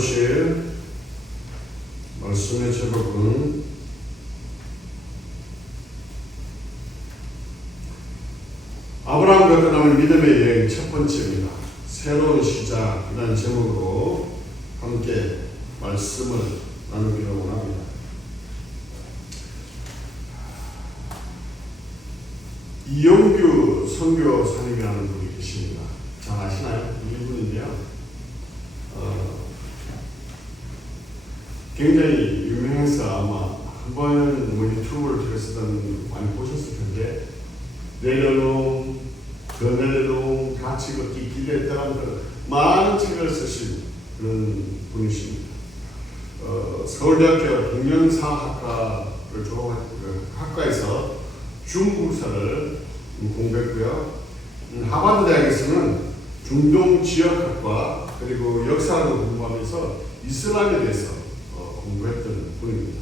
보실 말씀의 제목은 아브라함과 떠나는 믿음의 여행 첫 번째입니다. 새로운 시작이라는 제목으로 함께 말씀을 나누기로 합니다. 이용규 선교사님이라는 분이 계십니다. 잘 아시나요? 이분인데요. 굉장히 유명해서 아마 한번 유튜브를 통해서는 많이 보셨을 텐데, 내려놓음, 더 내려놓음, 같이 걷기, 기대에 따라서 많은 책을 쓰신 그런 분이십니다. 서울대학교 동명사학과를 졸업한 학과에서 중국사를 공부했고요. 하버드 대학에서는 중동 지역학과 그리고 역사를 공부하면서 이슬람에 대해서 공부했던 분입니다.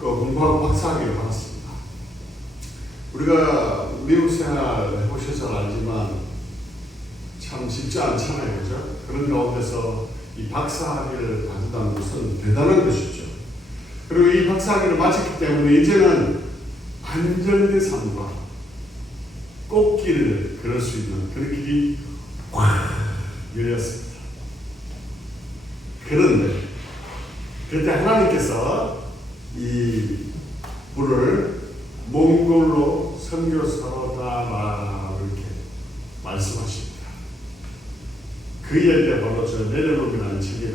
공부하고 박사학위를 받았습니다. 우리가 미국 생활 해보셔서 알지만 참 쉽지 않잖아요, 그죠? 그런 가운데서 이 박사학위를 받는다는 것은 대단한 것이죠. 그리고 이 박사학위를 마쳤기 때문에 이제는 안정된 삶과 꽃길을 걸을 수 있는 그런 길이 확 열렸습니다. 그런데 그때 하나님께서 이 분을 몽골로 선교사로다 이렇게 말씀하십니다. 그 이야기가 바로 저 내려놓음이라는 책이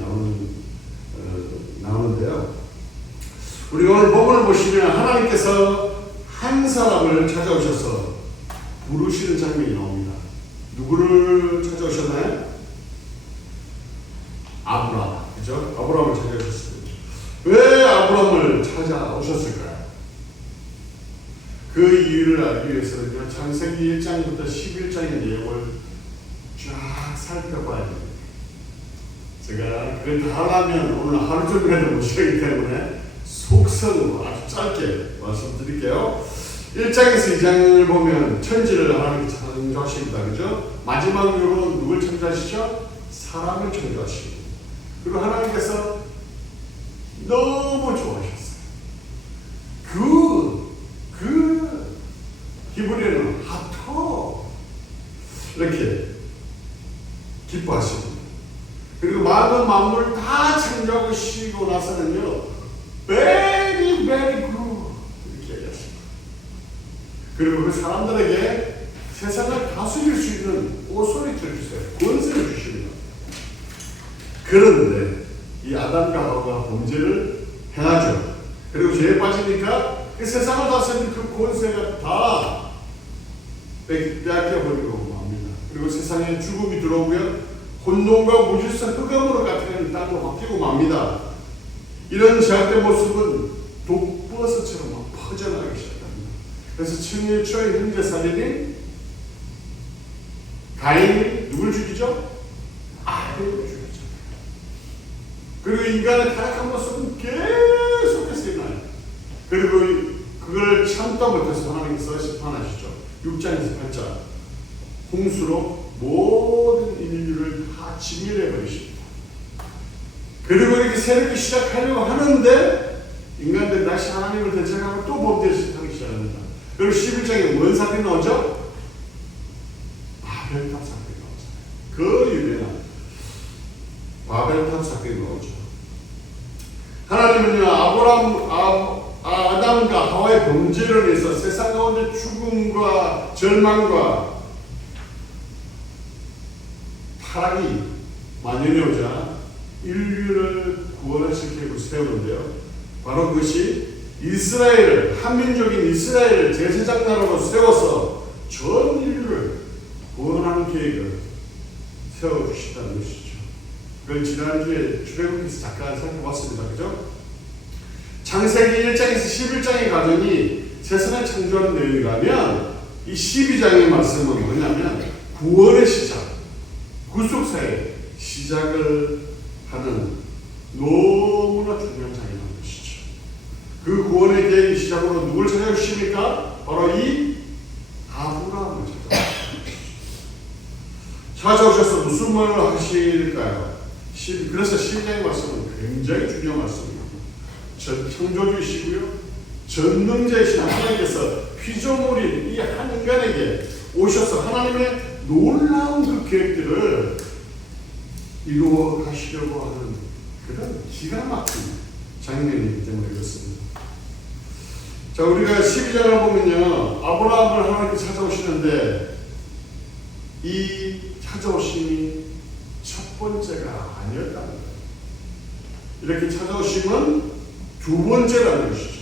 나오는데요. 우리 오늘 본문을 보시면 하나님께서 한 사람을 찾아오셔서 부르시는 장면이 나옵니다. 누구를 찾아오셨나요? 아브라함, 그죠? 아브라함을 찾아오셨습니다. 왜 아브라함을 찾아오셨을까요? 그 이유를 알기 위해서는 창세기 1장부터 11장의 내용을 쫙 살펴봐야 됩니다. 제가 그걸 다 하려면 오늘 하루 종일에도 못 쉬기 때문에 속성으로 아주 짧게 말씀드릴게요. 1장에서 2장을 보면 천지를 하나님께 창조하십니다. 그죠? 마지막으로 누굴 창조하시죠? 사람을 창조하십니다. 그리고 하나님께서 너무 좋아하셨어요. 히브리어는 하토 이렇게 기뻐하십니다. 그리고 많은 만물 다 창조하시고 나서는요, very very good 이렇게 얘기하십니다. 그리고 그 사람들에게 세상을 다스릴 수 있는 오소리를 주세요. 권세를 주십니다. 그런데 이 아담과 하와가 범죄를 행하죠. 그리고 죄에 빠지니까 그 세상을 다스리는 그 권세가 다 빼앗겨버리고 맙니다. 그리고 세상에 죽음이 들어오고요, 혼돈과 무질서 흑암으로 같은 땅으로 바뀌고 맙니다. 이런 제약된 모습은 독버섯처럼 막 퍼져나가기 시작합니다. 그래서 친일초의 형제살인이 가인이 누굴 죽이죠? 아벨을 죽이죠. 그리고 인간의 타락한 모습은 계속해서 일어나요. 그리고 그걸 참다 못해서 하나님께서 심판하시죠. 6장에서 8장 홍수로 모든 인류를 다 진멸해 버리십니다. 그리고 이렇게 새롭게 시작하려고 하는데 인간들이 다시 하나님을 대적하고 또 범죄를 시작하기 시작합니다. 그리고 11장에 뭔 사건이 나오죠? 바벨탑 사건이 나오잖아요. 그 유명한 바벨탑 사건이 나오죠. 하나님은요, 아담과 하와의 범죄로 인해서 세상 가운데 죽음과 절망과 타락이 만연해 오자 인류를 구원하실 계획을 세우는데요. 바로 그것이 이스라엘을, 한민족인 이스라엘을 제사장 나라로 세워서 전 인류를 구원하는 계획을 세워주시다는 것이죠. 그걸 지난주에 출애굽기에서 잠깐 살펴봤습니다. 그죠? 창세기 1장에서 11장의 과정이 세상을 창조하는 내용이라면 이 12장의 말씀은 뭐냐면 구원의 시작, 구속사의 시작을 하는 너무나 중요한 장이라는 것이죠. 그 구원의 계획 시작으로 누굴 찾아주십니까? 바로 이 아브라함을 찾아주십니다. 찾아오셔서 무슨 말을 하실까요? 그래서 12장의 말씀은 굉장히 중요한 말씀입니다. 창조주이시고요, 전능자이신 하나님께서 피조물인 이 한 인간에게 오셔서 하나님의 놀라운 그 계획들을 이루어 가시려고 하는 그런 기가 막힌 장면이기 때문에 그렇습니다. 자, 우리가 12장을 보면요, 아브라함을 하나님께 찾아오시는데 이 찾아오심이 첫 번째가 아니었다는 거예요. 이렇게 찾아오심은 두 번째라는 것이죠.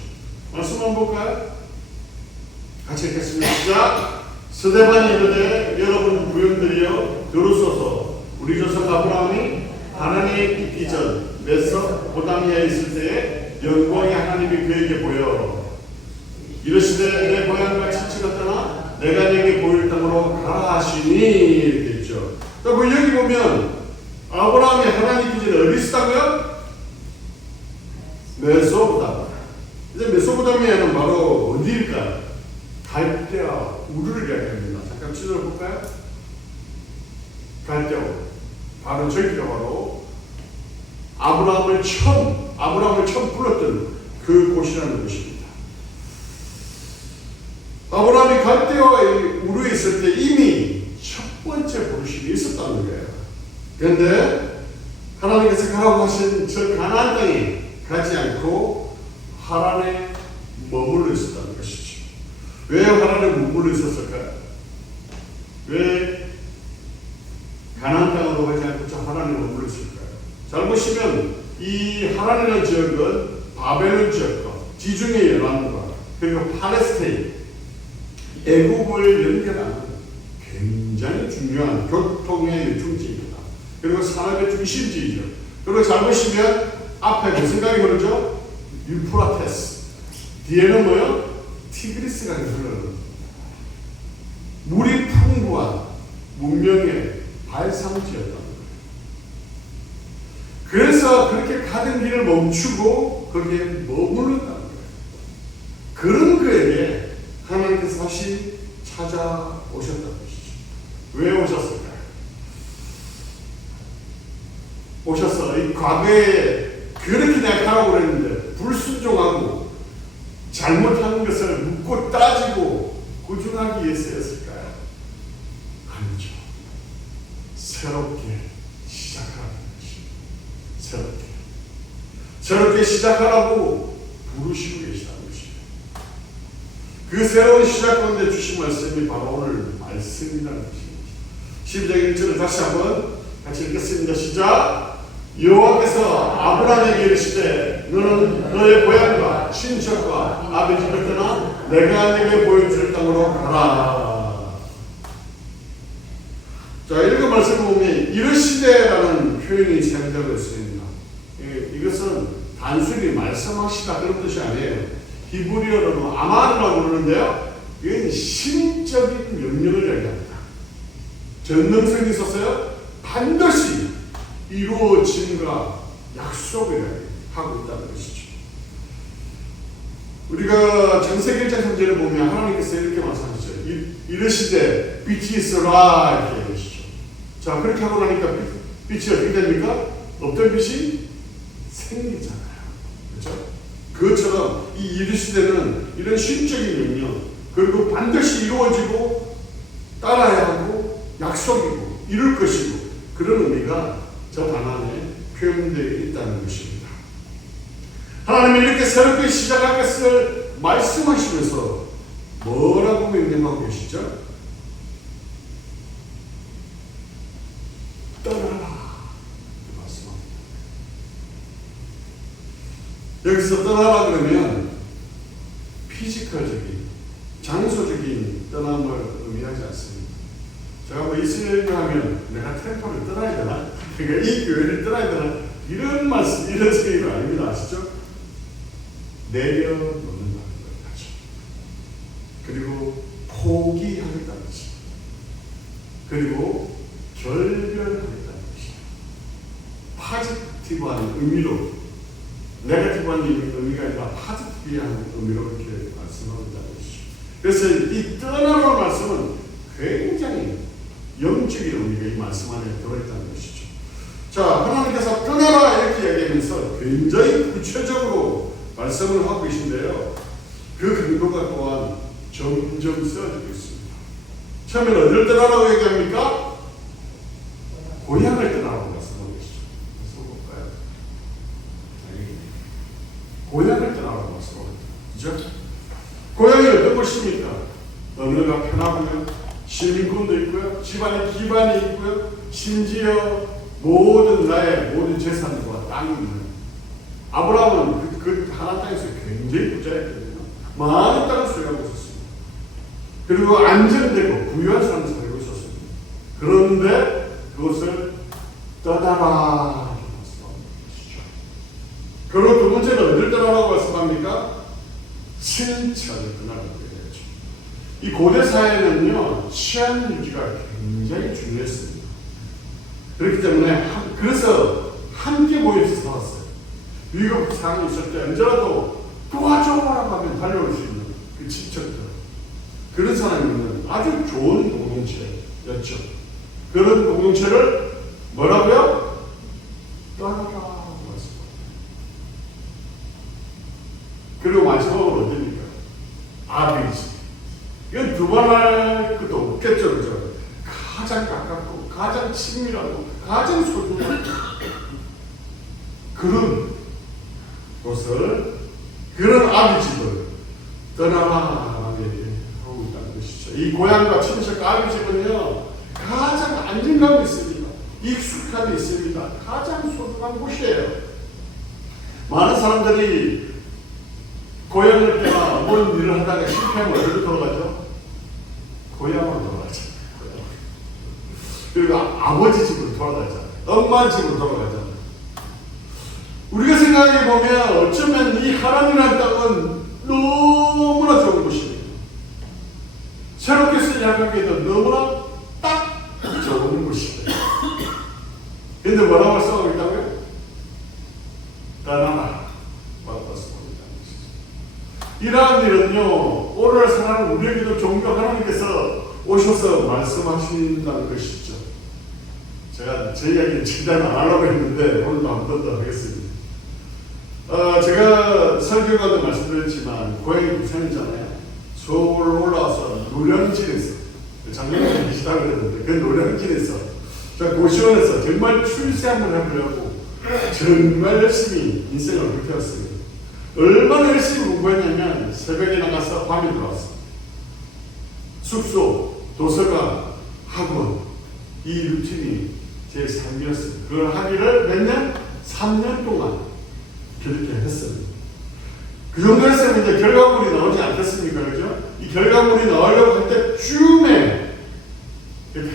말씀 한번 볼까요? 같이 읽겠습니다. 시작! 스데반이 이르되 여러분 부형들이여 들으소서. 우리 조상 아브라함이 하나님의 있기 전 메소포타미아에 있을 때에 영광의 하나님이 그에게 보여 이르시되 내 고향과 친척을 떠나 내가 네게 보일 땅으로 가라 하시니 이렇게 있죠. 뭐 여기 보면 아브라함이 하나님 있기 전에 어디 있었다고요? 메소포타미아. 이제 메소포타미아는 바로 어디일까요? 갈대아 우르를 이야기합니다. 잠깐 지도를 볼까요? 갈대아 바로 저기가 바로 아브라함을 처음 불렀던 그 곳이라는 것입니다. 아브라함이 갈대아 우르에 있을 때 이미 첫 번째 부르심이 있었다는 거예요. 그런데 하나님께서 가라고 하신 저 가나안 땅에 가지 않고 하란에 머물러 있었다는 것이죠. 왜 하란에 머물러 있었을까요? 왜 가나안 땅으로 가지 않고 저 하란에 머물러 있을까요? 잘 보시면 이 하란이라는 지역은 바벨론 지역과 지중해 연안과 그리고 팔레스타인, 애국을 연결하는 굉장히 중요한 교통의 유통지입니다. 그리고 산업의 중심지이죠. 그리고 잘 보시면 앞에 무슨 강이 흐르죠? 유프라테스. 뒤에는 뭐요? 티그리스가 흐르는 물이 풍부한 문명의 발상지였다는 거예요. 그래서 그렇게 가던 길을 멈추고 거기에 머물렀다는 거예요. 그런 그에게 하나님께서 다시 찾아오셨다는 것이죠. 왜 오셨을까요? 오셔서 이 과거에 그렇게 내가 가라고 그랬는데 불순종하고 잘못하는 것을 묻고 따지고 꾸준하기 위해서였을까요? 아니죠. 새롭게 시작하라는 것입니다. 새롭게 시작하라고 부르시고 계시다는 것입니다. 그 새로운 시작 가운데 주신 말씀이 바로 오늘 말씀이라는 것입니다. 12장 1절을 다시 한번 같이 읽겠습니다. 시작! 여호와께서 아브라함에게 이르시되 너는 너의 고향과 친척과 아버지를 떠나 내가 네게 보여줄 땅으로 가라. 자, 읽은 말씀을 보면 이르시되라는 표현이 사용되고 있습니다. 이것은 단순히 말씀하시다 그런 뜻이 아니에요. 히브리어로는 아마르라고 그러는데요, 이건 신적인 명령을 이야기합니다. 전능성이 있어서요 반드시 이루어짐과 약속을 하고 있다는 것이죠. 우리가 창세기 1장 3절을 보면 하나님께서 이렇게 말씀하시죠. 이르시되 빛이 있으라 이렇게 얘기하시죠. 자, 그렇게 하고 나니까 빛이 어떻게 됩니까? 어떤 빛이 생기잖아요. 그렇죠? 그것처럼 이 이르시되는 이런 신적인 명령, 그리고 반드시 이루어지고 따라야 하고 약속이고 이룰 것이고 그런 의미가 저 단안에 표현되어 있다는 것입니다. 하나님이 이렇게 새롭게 시작할 것을 말씀하시면서 뭐라고 명령하고 계시죠? 떠나라 말씀합니다. 여기서 떠나라 그러면 피지컬적인, 장소적인 떠남을 의미하지 않습니다. 제가 뭐 이스라엘 하면 내가 템포를 떠나야 되나? 그러니까 이 교회를 떠나야 되나? 이런 말씀, 이런 생각이 아닙니다. 아시죠? 내려놓는다는 거죠. 그리고 포기하겠다는 것입니다. 그리고 결별하겠다는 것입니다. 파지티브한 의미로, 네거티브한 의미가 아니라 파지티브한 의미로 이렇게 말씀하고 있다는 것이죠. 그래서 이 떠나라는 말씀은 굉장히 영적인 의미가 이 말씀 안에 들어있다는 것이죠. 자, 하나님께서 이야기하면서 굉장히 구체적으로 말씀을 하고 계신데요. 그 강도가 또한 점점 세워지고 있습니다. 처음에는 어디를 떠나라고 얘기합니까? 고향을 떠나라고 말씀하고 계시죠. 그래서 볼까요? 고향을 떠나라고 말씀하고 있죠. 그죠? 고향이 어떤 곳입니까? 언어가 편하고요. 시민권도 있고요. 집안에 기반이 있고요. 심지어 모든 나의 모든 재산과 땅이 있는. 아브라함은 그 하나 땅에서 굉장히 부자였거든요. 많은 땅을 소유하고 있었습니다. 그리고 안정되고 부유한 삶을 살고 있었습니다. 그런데 그것을 떠나라 말씀하시죠. 그리고 두 번째는 어디를 떠나라고 말씀합니까? 친척을 떠나라고 얘기하죠. 이 고대 사회는요, 치안 유지가 굉장히 중요했습니다. 그렇기 때문에 그래서 함께 모여서 살았어요. 위급 상황이 있을 때 언제라도 도와줘라고 하면 달려올 수 있는 그 친척들, 그런 사람이면 아주 좋은 공동체였죠. 그런 공동체를 뭐라고요? 떠나라고 했습니다. 그리고 마지막으로 어디입니까? 아비지. 이건 두번 할 것도 없겠죠, 그죠? 가장 가깝고, 가장 친밀하고, 가장 소중한 그런 곳을, 그런 아비집을 떠나라 얘기하고 있다는 것이죠. 이 고향과 친척 아비집은요, 가장 안정감이 있습니다. 익숙함이 있습니다. 가장 소중한 곳이에요. 많은 사람들이 고향을 떠나 뭔 일을 하다가 실패하면 어디로 돌아가죠? 고향으로 돌아가죠. 그리고 아버지 집으로 돌아가잖아요. 엄마 집으로 돌아가잖아요. 우리가 생각해 보면 어쩌면 이 하나님이라는 땅은 너무나 좋은 곳입니다. 새롭게 시작하기에도 너무나 딱 좋은 곳입니다. 근데 뭐라고 써가고 있다고요? 떠나라. 뭐라고 써가고 있다는 것이죠. 이러한 일은요, 오늘 사랑하는 우리에게도 종교 하나님께서 오셔서 말씀하신다는 것이죠. 제가 제 이야기는 최대한 안 하려고 했는데 오늘도 한 번 더 하겠습니다. 제가 설교가도 말씀드렸지만 고향이 부산이잖아요. 서울 올라와서 노량진에서, 작년에 계시다고 그랬는데 그 노량진에서 제가 고시원에서 정말 출세 한번 해보려고 정말 열심히 인생을 불태웠습니다. 얼마나 열심히 공부했냐면 새벽에 나가서 밤에 들어왔어요. 숙소, 도서관, 학원, 이 루틴이 제 삶이었습니다. 그걸 하기를 몇 년? 3년 동안 그렇게 했습니다. 그 정도 했으면 이제 결과물이 나오지 않겠습니까? 그죠? 이 결과물이 나오려고 할 때쯤에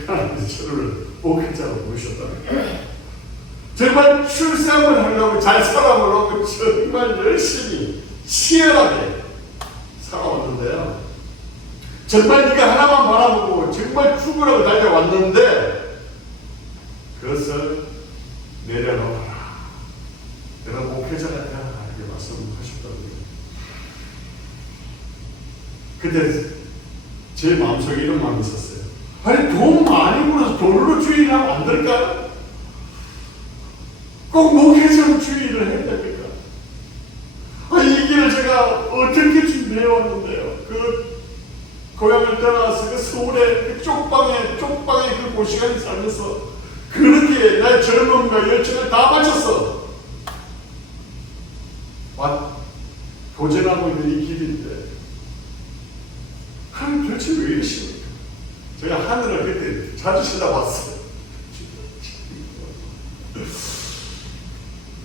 하나님께서 저를 목회자로 모셨다는 거예요. 정말 출세함을 하려고 잘 살아보려고 정말 열심히 치열하게 살아왔는데요. 정말 네가 하나만 바라보고 정말 죽으라고 달려왔는데 그것을 내려놓아라. 내가 목회자가 되라. 이렇게 말씀하셨다고요. 근데 제 마음속에 이런 마음이 있었어요. 아니 돈 많이 벌어서 돈으로 주의를 하면 안 될까요? 꼭 목회자로 주의를 해야 됩니까? 이 길을 제가 어떻게 준비해왔는데요. 그 고향을 떠나서 그 서울의 그 쪽방에 그 고시간에 살면서 그렇게 나의 젊음과 열정을 다 바쳤어. 도전하고 있는 이 길인데 하나님 도대체 왜 이러십니까? 제가 하늘을 그때 자주 찾아봤어요.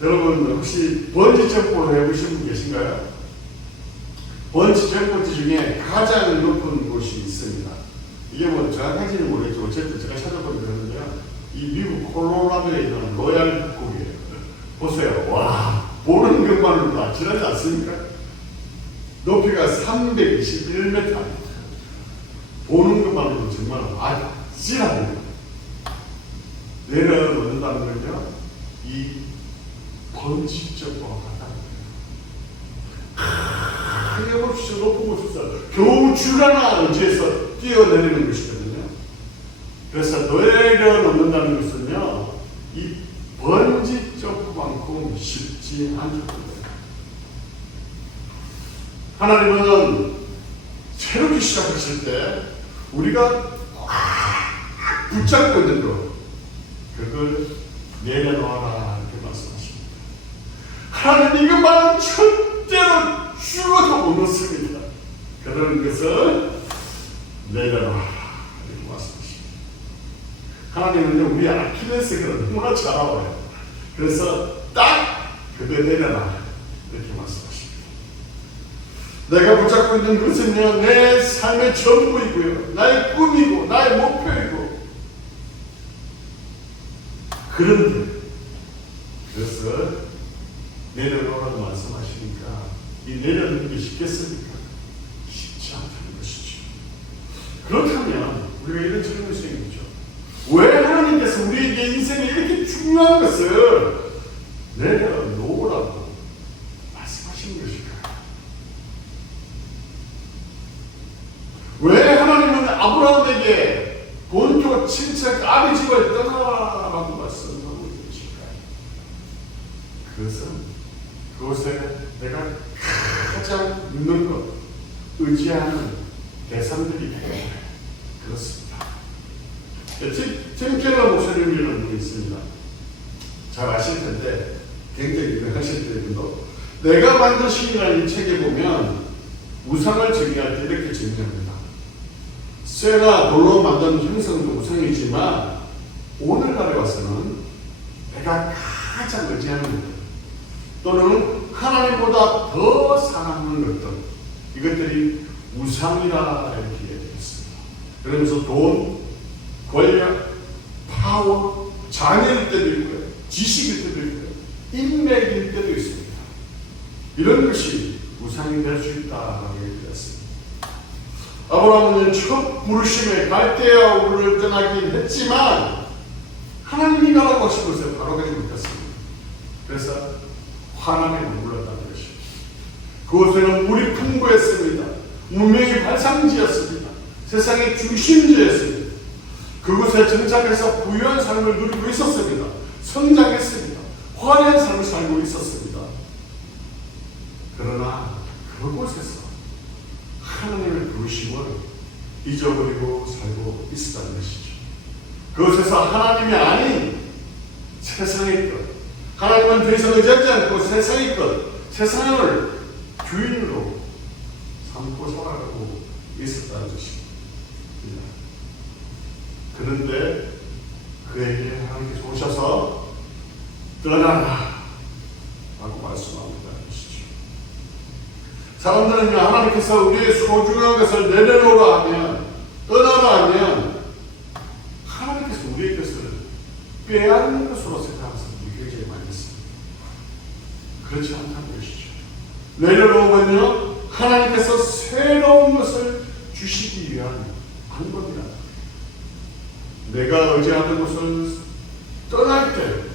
여러분 혹시 번지 점프를 해보신 분 계신가요? 번지 점프 중에 가장 높은 곳이 있습니다. 이게 뭐 정확한지는 모르겠지만 어쨌든 제가 찾아본 거는요, 이 미국 콜로라도에 있는 로얄 북곡이에요. 보세요. 와, 보는 것만으로도 아찔하지 않습니까? 높이가 321m. 보는 것만으로도 정말 아찔합니다. 내려놓는다는 건요, 이 번지 점프가 같다는 거예요. 해봅시다. 높은 곳에서 겨우 줄 하나 의지해서 뛰어내리는 것이거든요. 그래서 내려놓는다는 것은요, 이 번지 점프만큼 쉽지 않죠. 하나님은 새롭게 시작하실 때 우리가 붙잡고 있는 것, 그걸 내려놓아라 이렇게 말씀하십니다. 하나님 이것만은 절대로 죽어도 못 놓습니다. 그런 것을 내려놔라 이렇게 말씀하십니다. 하나님은 우리 아킬레스건을 너무나 잘 알아요. 그래서 딱 그거 내려놔라 이렇게 말씀하십니다. 내가 붙잡고 있는 것은요, 내 삶의 전부이고요, 나의 꿈이고 나의 목표이고. 그런데 그래서 내려놓으라고 말씀하시니까 이 내려놓는 게 쉽겠습니까? 쉽지 않다는 것이죠. 그렇다면 우리가 이런 질문을 생기죠. 왜 하나님께서 우리에게 인생에 이렇게 중요한 것을 내려놓으라고 말씀하신 것일까요? 왜 하나님은 아브라함에게 본토 친척 아비 집을 떠나라고 말씀하고 계실까요? 그것은 그곳에 내가 가장 믿는 것, 의지하는 대상들이 있고 그렇습니다. 팅켈러 목사님이라는 분이 있습니다. 잘 아실 텐데 굉장히 유명하실 텐데도 내가 만든 신이라는 이 책에 보면 우상을 정의할 때 이렇게 정의합니다. 쇠나 돌로 만든 형성도 우상이지만 오늘날에 와서는 내가 가장 의지하는 것들 또는 하나님보다 더 사랑하는 것들, 이것들이 우상이라 이렇게 얘기했습니다. 그러면서 돈, 권력, 파워, 자녀일 때도 있고요, 지식일 때도 있고요, 인맥일 때도 있습니다. 이런 것이 우상이 될 수 있다라고 얘기했습니다. 아브라함은 첫 부르심에 갈대아 우르를 떠나긴 했지만 하나님이 가라고 하신 곳에 바로 가지 못했습니다. 그래서 화난에 머물렀다는 것입니다. 그곳에는 물이 풍부했습니다. 문명의 발상지였습니다. 세상의 중심지였습니다. 그곳에 정착해서 부유한 삶을 누리고 있었습니다. 성장했습니다. 화려한 삶을 살고 있었습니다. 그러나 그곳에서 하나님의 부르심을 잊어버리고 살고 있었다는 것이죠. 그곳에서 하나님이 아닌 세상의 것, 하나님은 더 이상 의지하지 않고 세상의 것, 세상을 주인으로 삼고 살아가고 있었다는 것입니다. 그런데 그에게 하나님께서 오셔서 떠나라 라고 말씀합니다. 사람들은요, 하나님께서 우리의 소중한 것을 내려놓으라 하면, 떠나라 하면 하나님께서 우리의 것을 빼앗는 것으로 생각하는 사람들이 굉장히 많이 있습니다. 그렇지 않다는 것이죠. 내려놓으면요, 하나님께서 새로운 것을 주시기 위한 방법이다. 내가 의지하는 것을 떠날 때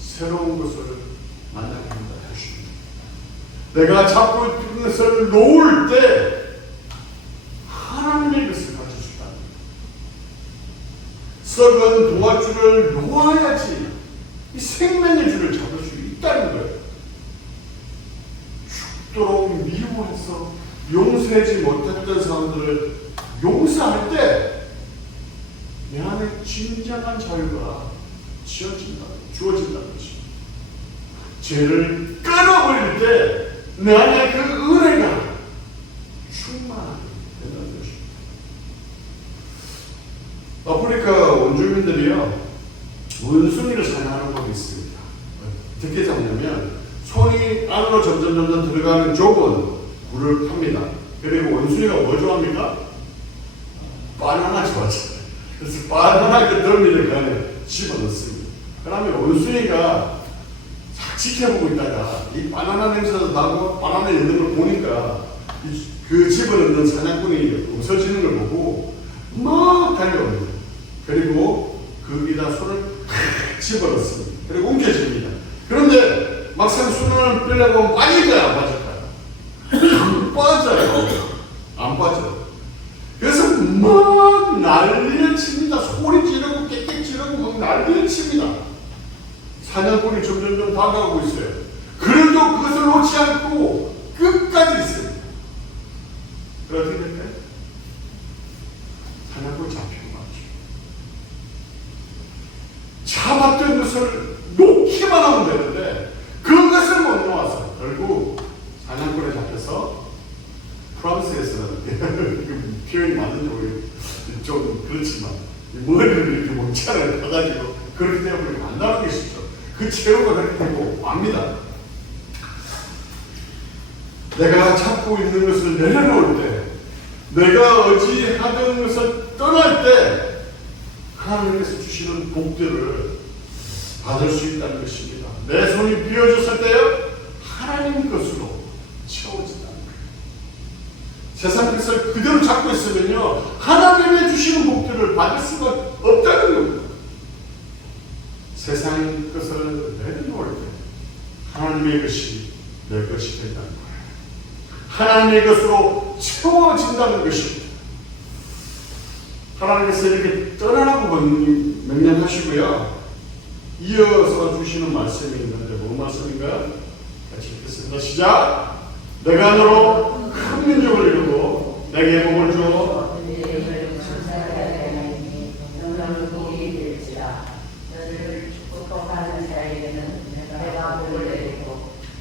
새로운 것을 만나게 한다. 내가 잡고 있는 것을 놓을 때 하나님의 것을 가져주다. 썩은 동아줄을 놓아야지 이 생명의 줄을 잡을 수 있다는 거예요. 죽도록 미워해서 용서하지 못했던 사람들을 용서할 때 내 안에 진정한 자유가 주어진다는 것입니다. 죄를 끊어버릴 때 내 안에 그 은혜가 충만하게 된다는 것입니다. 아프리카 원주민들이요, 원숭이를 사냥하는 법이 있습니다. 어떻게 잡냐면 손이 안으로 점점 들어가는 족은 굴을 팝니다. 그리고 원숭이가 뭐 좋아합니까? 바나나 좋아하잖아요. 그래서 바나나 그 덜미를 그 안에 집어넣습니다. 그러면 원숭이가 지켜보고 있다가 이 바나나 냄새도 나고 바나나 있는 걸 보니까 그 집어넣는 사냥꾼이 없어지는 걸 보고 막 달려옵니다. 그리고 거기다 손을 집어넣습니다. 그리고 움켜집니다. 그런데 막상 손을 빼려고 빠질까요? 안 빠질까요? 안 빠져요. 안 빠져요. 그래서 막 난리를 칩니다. 소리 지르고 깨끗 지르고 막 난리를 칩니다. 사냥꾼이 점점점 다가오고 있어요. 그래도 그것을 놓지 않고 끝까지 있습니다. 그래서 어떻게 될까요? 사냥꾼이 잡히고 말죠. 잡았던 것을 놓기만 하면 되는데 그것을 못 놓아서 결국 사냥꾼에 잡혀서 프랑스에서는 표현이 맞는지 모르겠어요. 좀 그렇지만 머리를 이렇게 멍청을 해가지고 그렇게 되어버리면 안 나오는 게 쉽죠. 그 채우가 그렇게 되고 맙니다. 내가 잡고 있는 것을 내려놓을 때, 내가 의지하던 것을 떠날 때 하나님께서 주시는 복들을 받을 수 있다는 것입니다. 내 손이 비어졌을 때요, 하나님 것으로 채워진다는 거예요. 세상 것을 그대로 잡고 있으면요, 하나님의 주시는 복들을 받을 수가 없다는 겁니다. 세상의 것을 내려놓을 때 하나님의 것이 내 것이 된다는 거예요. 하나님의 것으로 채워진다는 것입니다. 하나님께서 이렇게 떠나라고 명령하시고요. 이어서 주시는 말씀이 있는데 뭔 말씀인가요? 같이 읽겠습니다. 시작! 내가 너로 큰 민족을 이루고 내게 복을 주어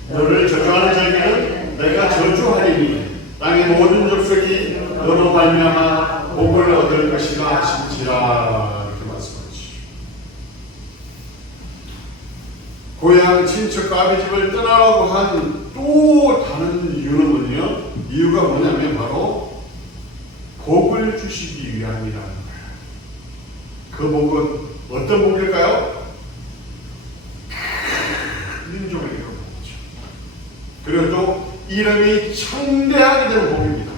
너를 저주하는 자에게는 내가 저주하리니 땅의 모든 족속이 너로 말미암아 복을 얻을 것이라 하신지라. 이렇게 말씀하시죠. 고향 친척과 아비 집을 떠나라고 한 또 다른 이유는 뭐냐? 이유가 뭐냐면 바로 복을 주시기 위함이라는 거예요. 그 복은 어떤 복일까요? 민족을 이루는 복이죠. 그리고 또 이름이 창대하게 되는 복입니다.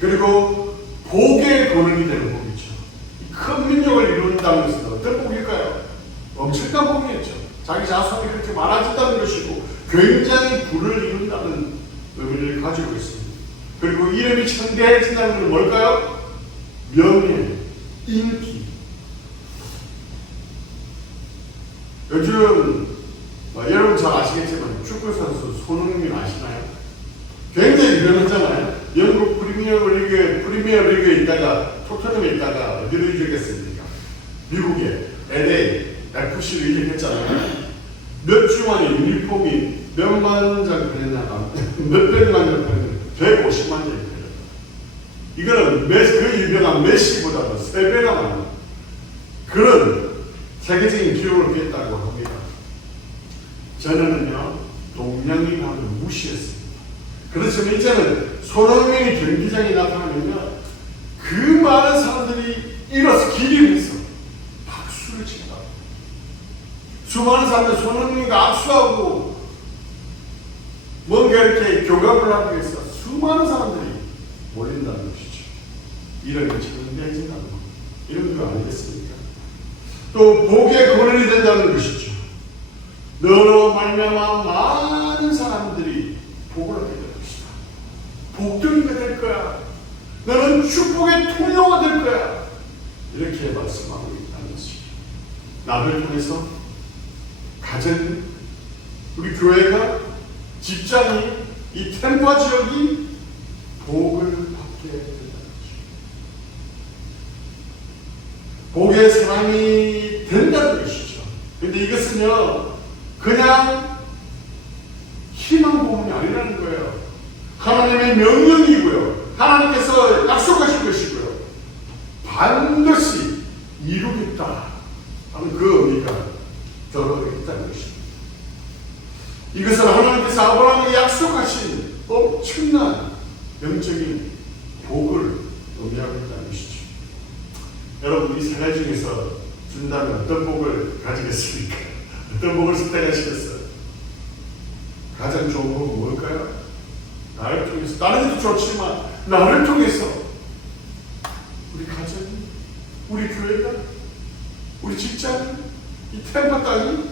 그리고 복의 근원이 되는 복이죠. 큰 민족을 이룬다는 것은 어떤 복일까요? 엄청난 복이겠죠. 자기 자손이 그렇게 많아진다는 것이고 굉장히 부를 이룬다는 의미를 가지고 있습니다. 그리고 이름이 창대해진다는 건 뭘까요? 명예, 인기. 요즘 여러분 잘 아시겠지만 축구선수 손흥민 아시나요? 굉장히 유명하잖아요. 영국 프리미어리그에 있다가 토트넘에 있다가 어디로 이적했습니까? 미국에 LA FC로 이적했잖아요. 몇 주 만에 유니폼이 몇만 장 팔렸나? 몇백만 장 팔렸나? 150만 장이 팔렸다. 이거는 그 유명한 메시보다도 3배나 많은 그런 세계적인 기록을 깼다고 합니다. 전에는요, 동양인을 무시했습니다. 그렇지만 이제는 손흥민이 경기장에 나타나면요, 그 많은 사람들이 일어서 기립해서 박수를 친다. 수많은 사람들 손흥민과 악수하고 뭔가 이렇게 교감을 하기 위해서 수많은 사람들이 몰린다는 것이죠. 이런 게 창대해진다는 것. 이런 거 아니겠습니까? 또 복의 근원이 된다는 것이죠. 너로 말미암아 많은 사람들이 복을 얻게 될 것이다. 복덩이가 될 거야. 너는 축복의 통로가 될 거야. 이렇게 말씀하고 있다는 것이죠. 나를 통해서 가정이, 우리 교회가, 직장이, 이 템파 지역이 복을 받게 된다는 것이죠. 복의 사람이 된다는 것이죠. 근데 이것은요, 그냥 희망 고문이 아니라는 거예요. 하나님의 명령이고요. 하나님께서 약속하신 것이고요. 반드시 이루겠다 하는 그 의미가 들어있다는 것입니다. 이것은 하나님께서 아브라함에게 약속하신 엄청난 영적인 복을 의미하고 있다는 것이죠. 여러분, 이 생활 중에서 준다면 어떤 복을 가지겠습니까? 어떤 복을 선택하시겠어요? 가장 좋은 복은 뭘까요? 나를 통해서, 다른 것도 좋지만 나를 통해서 우리 가정이, 우리 교회가, 우리 직장이, 이 템파 땅이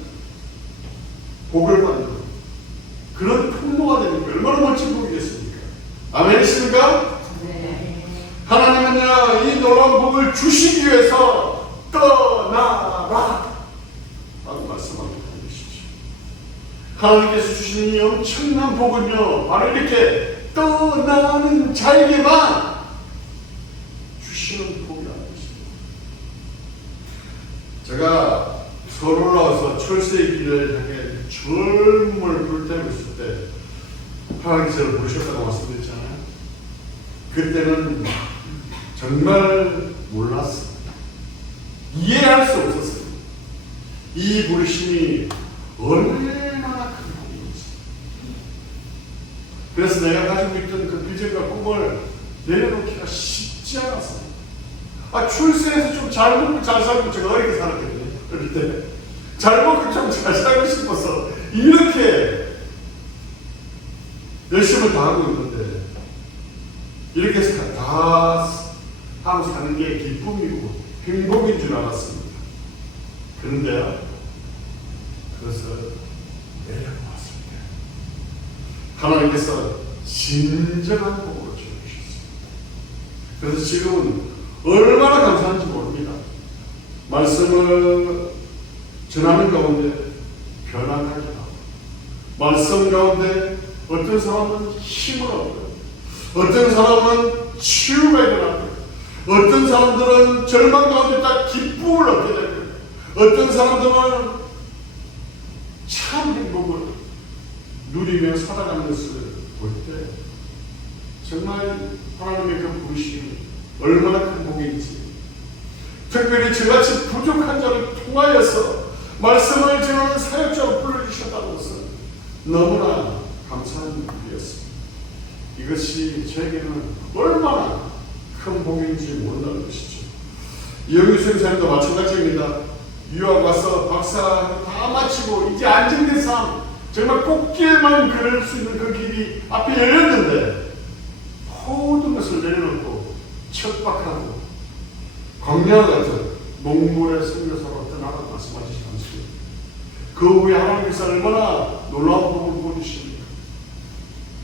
복을 받는 그런 통로가 되는 게 얼마나 멋진 복이겠습니까? 아멘이십니까? 네. 하나님은요, 이 놀라운 복을 주시기 위해서 떠나라 라고 말씀하고 있는 것이죠. 하나님께서 주시는 이 엄청난 복은요, 바로 이렇게 떠나는 자에게만 주시는 복이 아니십니다. 제가 서울 올라와서 철새의 길을 향해 젊음을 불태우고 있을 때 하나님께서 저를 부르셨다고 말씀드렸잖아요. 그때는 정말 몰랐어요. 이해할 수 없었어요. 이 부르심이 얼마나 큰 복인지. 그래서 내가 가지고 있던 그 비전과 꿈을 내려놓기가 쉽지 않았어요. 출세해서 좀 잘 먹고 잘 살고, 제가 어렵게 살았거든요. 어릴 때. 잘 먹고 좀 잘 살고 싶어서 이렇게 열심을 다하고 있는데, 이렇게 해서 다 하고 사는 게 기쁨이고 행복인 줄 알았습니다. 그런데요, 그래서 내려놓았습니다. 하나님께서 진정한 복을 주셨습니다. 그래서 지금은 얼마나 감사한지 모릅니다. 말씀을 전하는 가운데 변화하기도 하고, 말씀 가운데 어떤 사람은 힘을 얻고, 어떤 사람은 치유가 일어나고, 어떤 사람들은 절망 가운데 딱 기쁨을 얻게 되고, 어떤 사람들은 참 행복을 누리며 살아가는 것을 볼 때 정말 하나님의 그 부르심이 얼마나 큰 복인지, 특별히 저같이 부족한 자를 통하여서 말씀을 전하는 사역자로 불러주셨다는 것은 너무나 감사한 일이었습니다. 이것이 저에게는 얼마나 큰 복인지 모른다는 것이죠. 이영규 선생님도 마찬가지입니다. 유학 와서 박사 다 마치고 이제 안정된 삶, 정말 꽃길만 걸을 수 있는 그 길이 앞에 열렸는데 모든 것을 내려놓고 척박하고 광야 같은 몽골의 선교사로 떠나라고 말씀하시지 않습니까? 그 후에 하나님께서 얼마나 놀라운 복을 보여주십니까?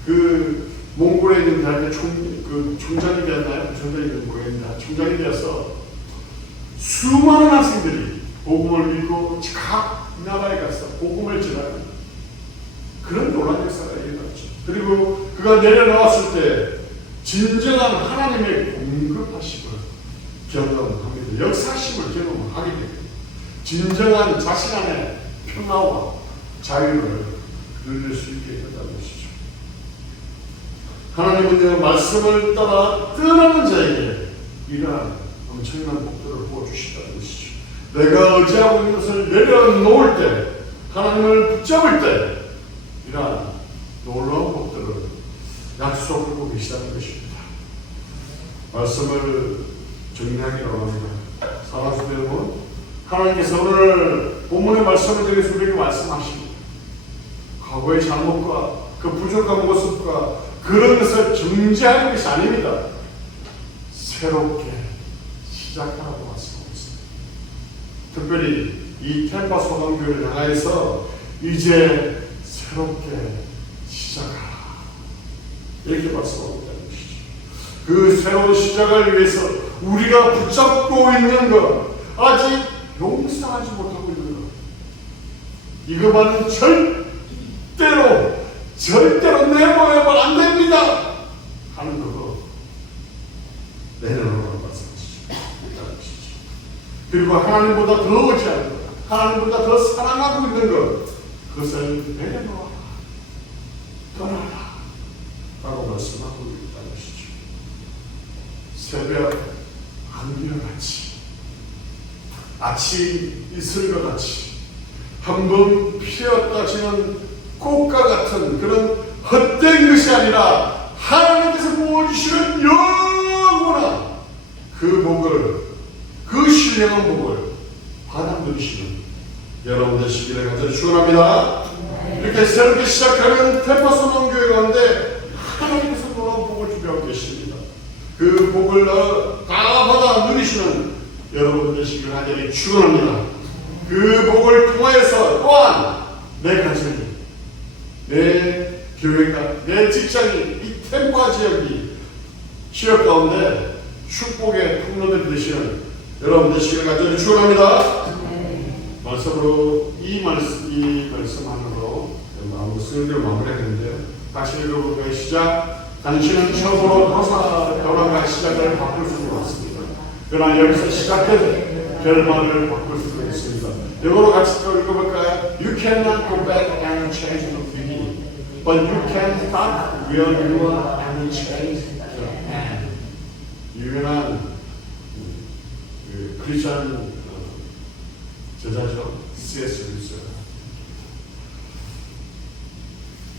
그 몽골에 있는 대학의 총장이 되었나요? 총장이 모르겠는데 총장이 되어서 수많은 학생들이 복음을 읽고 각 나라에 가서 복음을 전하는 그런 놀라운 역사가 일어났죠. 그리고 그가 내려나왔을 때 진정한 하나님의 공급하심을 경험합니다. 역사심을 경험하게 됩니다. 진정한 자신 안에 평화와 자유를 누릴 수 있게 된다는 것이죠. 하나님은 말씀을 따라 떠나는 자에게 이러한 엄청난 복들을 부어주신다는 것이죠. 내가 의지하고 있는 것을 내려놓을 때, 하나님을 붙잡을 때 이러한 놀라운 복들을 약속하고 계시다는 것입니다. 말씀을 정리하기로 합니다. 사랑하는 여러분, 하나님께서 오늘 본문의 말씀을 통해서 우리에게 말씀하십니다. 과거의 잘못과 그 부족한 모습과 그런 것을 정죄하는 것이 아닙니다. 새롭게 시작하라고 말씀하고 있습니다. 특별히 이 템바 소강교회를 향하여서 이제 새롭게 시작하라, 이렇게 말씀하고 있다는 것이죠. 그 새로운 시작을 위해서 우리가 붙잡고 있는 것, 아직 용서하지 못하고 있는 것, 이것만은 절대로 내버려면 안 됩니다 하는 거 내려놓으라고 말씀하시죠. 그리고 하나님보다 더 의지하는 것, 하나님보다 더 사랑하고 있는 것, 그것을 내려놓아라, 떠나라 라고 말씀하고 있다는 것이죠. 새벽 안개같이, 아침 이슬과 같이 한번 피었다 지는 꽃과 같은 그런 헛된 것이 아니라 하나님께서 부어주시는 영원한 그 복을, 그 신령한 복을 받아 누리시는 여러분 되시기를 간절히 축원합니다. 이렇게 새롭게 시작하는 템파소망교회 가운데 하나님께서 놀라운 복을 준비하고 계십니다. 그 복을 다 받아 누리시는 여러분 되시기를 간절히 축원합니다. 그 복을 통하여서 또한 내 가정이, 내 교회가, 내 직장이, 이 템파 지역이 지역 가운데 축복의 통로들 되시는 여러분 되시기를 간절히 축원합니다. 말씀으로 이 말씀 안으로 아무 쓰임대로 마무리했는데요. 다시 읽어볼까요? 시작. 당신은 처음으로 변화가 시작을 바꿀 수도 있습니다. 그러나 여기서 시작된 결말을 바꿀 수도 있습니다. 이거로 같이 또 읽어볼까요? You cannot go back and change the beginning, but you can start where you are